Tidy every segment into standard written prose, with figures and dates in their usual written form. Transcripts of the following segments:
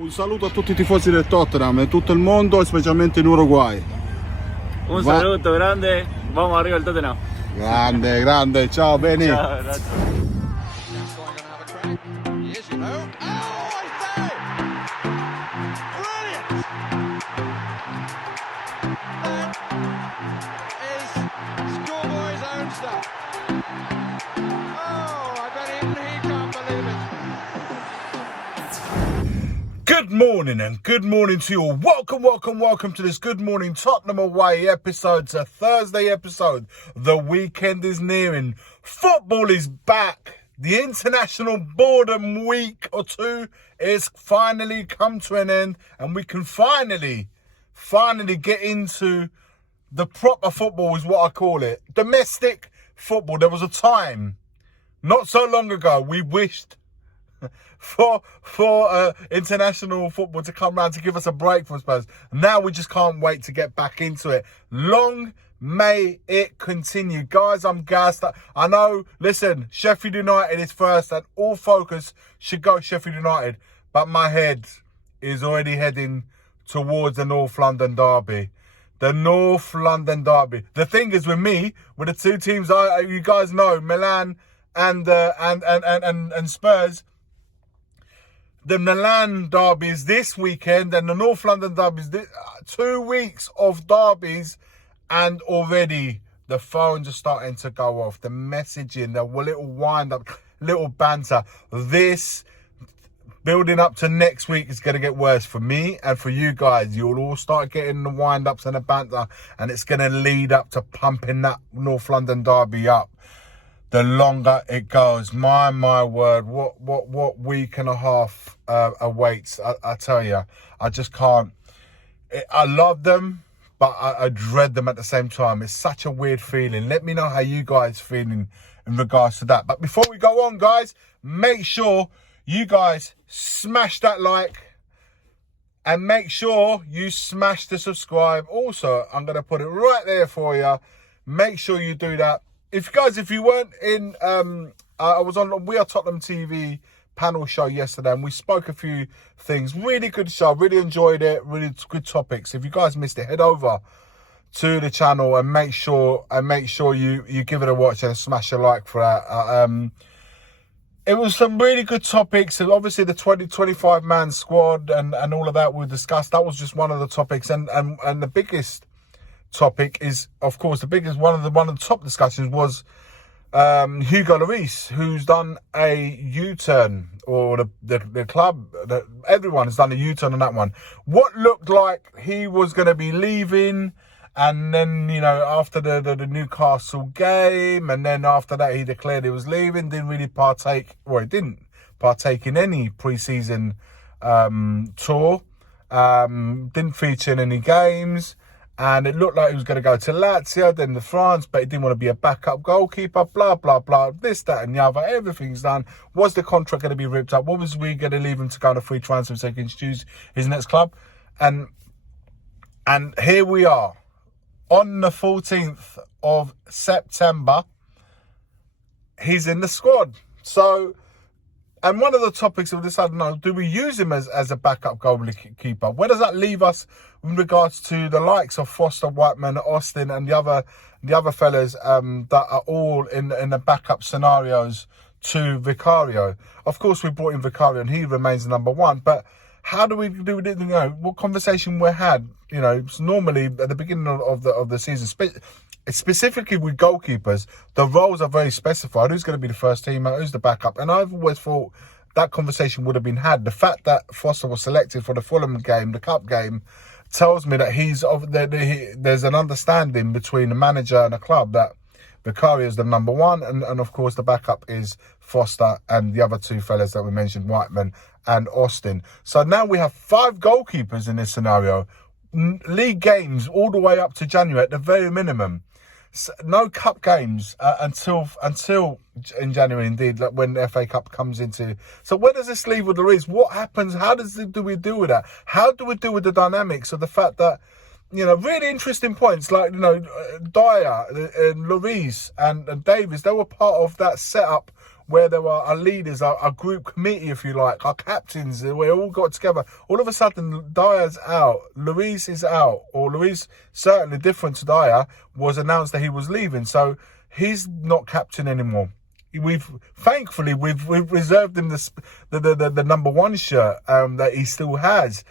Un saluto a tutti I tifosi del Tottenham e tutto il mondo, specialmente in Uruguay. Un saluto grande, vamos arriba el Tottenham. Grande, grande, ciao Beni. Ciao, grazie. Good morning and good morning to you all. Welcome to this Good Morning Tottenham Away episode. It's a Thursday episode. The weekend is nearing. Football is back. The international boredom week or two is finally come to an end, and we can finally get into the proper football, is what I call it. Domestic football. There was a time not so long ago we wished for international football to come round to give us a break from Spurs. Now we just can't wait to get back into it. Long may it continue. Guys, I'm gassed. I know, listen, Sheffield United is first and all focus should go Sheffield United. But my head is already heading towards the North London derby. The North London derby. The thing is with me, with the two teams, you guys know, Milan and Spurs. The Milan derby is this weekend and the North London derby is 2 weeks of derbies, and already the phones are starting to go off. The messaging, the little wind-up, little banter. This building up to next week is going to get worse for me and for you guys. You'll all start getting the wind-ups and the banter, and it's going to lead up to pumping that North London derby up. The longer it goes, my word, what week and a half awaits. I tell you, I just can't. I love them, but I dread them at the same time. It's such a weird feeling. Let me know how you guys feeling in regards to that. But before we go on, guys, make sure you guys smash that like and make sure you smash the subscribe. Also, I'm going to put it right there for you. Make sure you do that. If you weren't in, I was on We Are Tottenham TV panel show yesterday, and we spoke a few things. Really good show. Really enjoyed it. Really good topics. If you guys missed it, head over to the channel and make sure you give it a watch and smash a like for that. It was some really good topics, and obviously the 25 man squad and all of that we discussed. That was just one of the topics, and the biggest topic is, of course, the biggest one of the top discussions was Hugo Lloris, who's done a U-turn, or the club, everyone has done a U-turn on that one. What looked like he was going to be leaving, and then, after the Newcastle game, and then after that he declared he was leaving, didn't really partake in any pre-season tour, didn't feature in any games. And it looked like he was going to go to Lazio, then to France, but he didn't want to be a backup goalkeeper, blah, blah, blah, this, that, and the other. Everything's done. Was the contract going to be ripped up? What was we going to leave him to go on a free transfer so he can choose his next club? And here we are. On the 14th of September, he's in the squad. So, and one of the topics we decided, do we use him as a backup goalkeeper? Where does that leave us in regards to the likes of Foster, Whiteman, Austin, and the other fellas that are all in the backup scenarios to Vicario? Of course, we brought in Vicario, and he remains number one. But how do we do it? What conversation we had? Normally at the beginning of the season, specifically with goalkeepers, the roles are very specified. Who's going to be the first teamer? Who's the backup? And I've always thought that conversation would have been had. The fact that Foster was selected for the Fulham game, the cup game, tells me that there's an understanding between the manager and the club that Vicario is the number one, and of course the backup is Foster and the other two fellas that we mentioned, Whiteman and Austin. So now we have 5 goalkeepers in this scenario. League games all the way up to January at the very minimum. No cup games until in January, indeed, like when the FA Cup comes into. So where does this leave with the Lloris? What happens? How do we deal with that? How do we deal with the dynamics of the fact that, really interesting points like, Dyer and Lloris and Davies, they were part of that setup where there are our leaders, our group committee, if you like, our captains, we all got together. All of a sudden, Dyer's out, Lloris is out, or Lloris, certainly different to Dyer, was announced that he was leaving. So he's not captain anymore. Thankfully we've reserved him the number 1 shirt that he still has.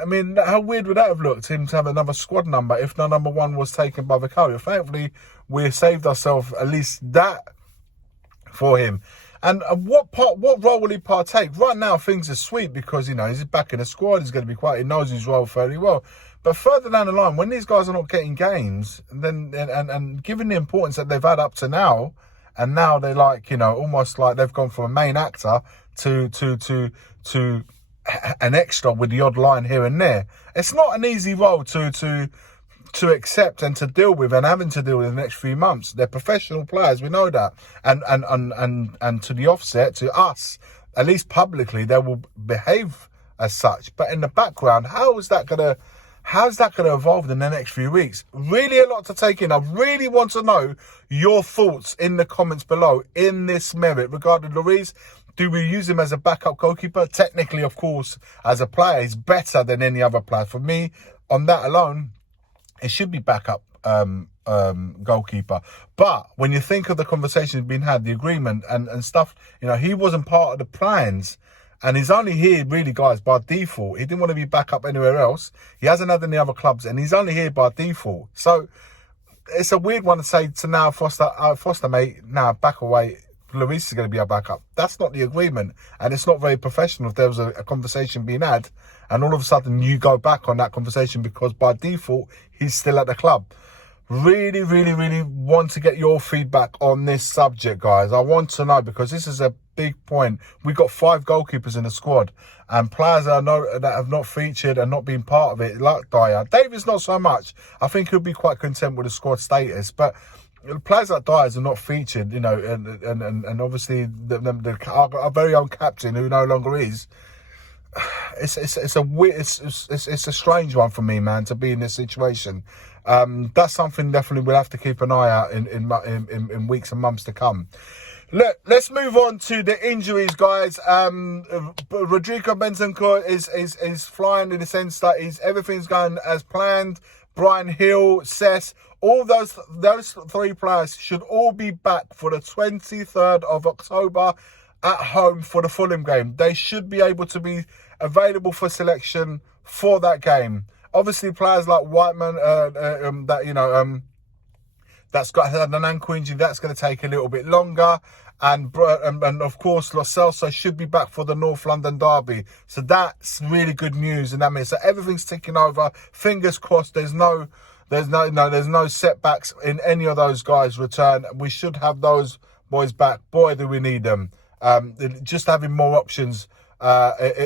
I mean, how weird would that have looked, him to have another squad number if the number 1 was taken by Vicario? Thankfully, we saved ourselves at least that for him. And what role will he partake? Right now, things are sweet because, you know, he's back in the squad. He's going to be he knows his role fairly well. But further down the line, when these guys are not getting games, and given the importance that they've had up to now, and now they're like, you know, almost like they've gone from a main actor to an extra with the odd line here and there. It's not an easy role to accept and to deal with, and having to deal with in the next few months. They're professional players, we know that, and to the offset, to us, at least publicly, they will behave as such. But in the background, how's that gonna evolve in the next few weeks? Really a lot to take in. I really want to know your thoughts in the comments below in this merit regarding Lloris. Do we use him as a backup goalkeeper? Technically, of course, as a player, he's better than any other player. For me, on that alone, it should be backup goalkeeper. But when you think of the conversations being had, the agreement and stuff, you know, he wasn't part of the plans. And he's only here, really, guys, by default. He didn't want to be back up anywhere else. He hasn't had any other clubs, and he's only here by default. So it's a weird one to say to now Foster, mate, now back away. Lloris is going to be our backup. That's not the agreement, and it's not very professional if there was a conversation being had, and all of a sudden you go back on that conversation because by default he's still at the club. Really, really, really want to get your feedback on this subject, guys. I want to know, because this is a big point. We've got 5 goalkeepers in the squad, and players that have not featured and not been part of it, like Dyer. David's not so much. I think he'll be quite content with the squad status, but players like Dyers are not featured, you know, and obviously our very own captain, who no longer is. It's a strange one for me, man, to be in this situation. That's something definitely we'll have to keep an eye out in weeks and months to come. Look, let's move on to the injuries, guys. Rodrigo Bentancur is flying in the sense that everything's going as planned. Brian Hill, Cess, all those 3 players should all be back for the 23rd of October at home for the Fulham game. They should be able to be available for selection for that game. Obviously, players like Whiteman, that's got an ankle injury, that's going to take a little bit longer. And of course, Lo Celso should be back for the North London derby. So that's really good news. And that means that everything's ticking over. Fingers crossed. There's no setbacks in any of those guys' return. We should have those boys back. Boy, do we need them. Just having more options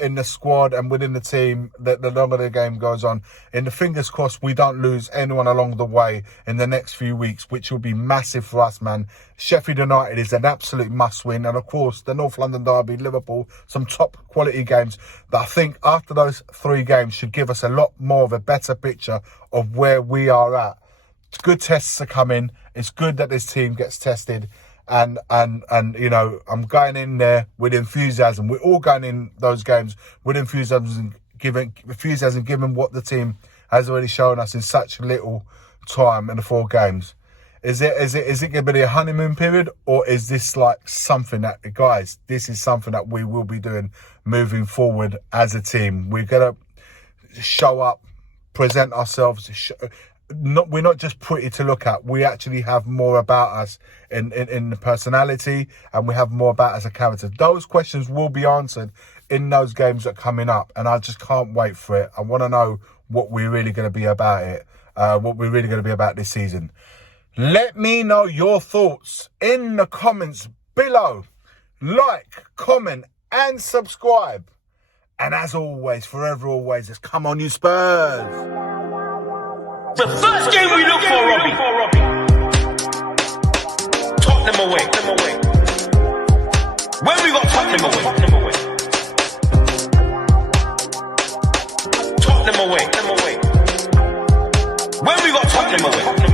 in the squad and within the team, the longer the game goes on. In the fingers crossed, we don't lose anyone along the way in the next few weeks, which will be massive for us, man. Sheffield United is an absolute must-win. And, of course, the North London derby, Liverpool, some top-quality games that I think after those 3 games should give us a lot more of a better picture of where we are at. It's good tests are coming. It's good that this team gets tested. And you know, I'm going in there with enthusiasm. We're all going in those games with enthusiasm, given what the team has already shown us in such little time in the 4 games. Is it going to be a honeymoon period, or is this like something that, guys, this is something that we will be doing moving forward as a team? We're going to show up, present ourselves. We're not just pretty to look at. We actually have more about us in the personality, and we have more about us as a character. Those questions will be answered in those games that are coming up, and I just can't wait for it. I want to know what we're really going to be about it, what we're really going to be about this season. Let me know your thoughts in the comments below. Like, comment, and subscribe. And as always, forever always, it's come on, you Spurs. The first game we look for, Robbie. Tottenham away. When we got Tottenham away. Tottenham away. When we got Tottenham away.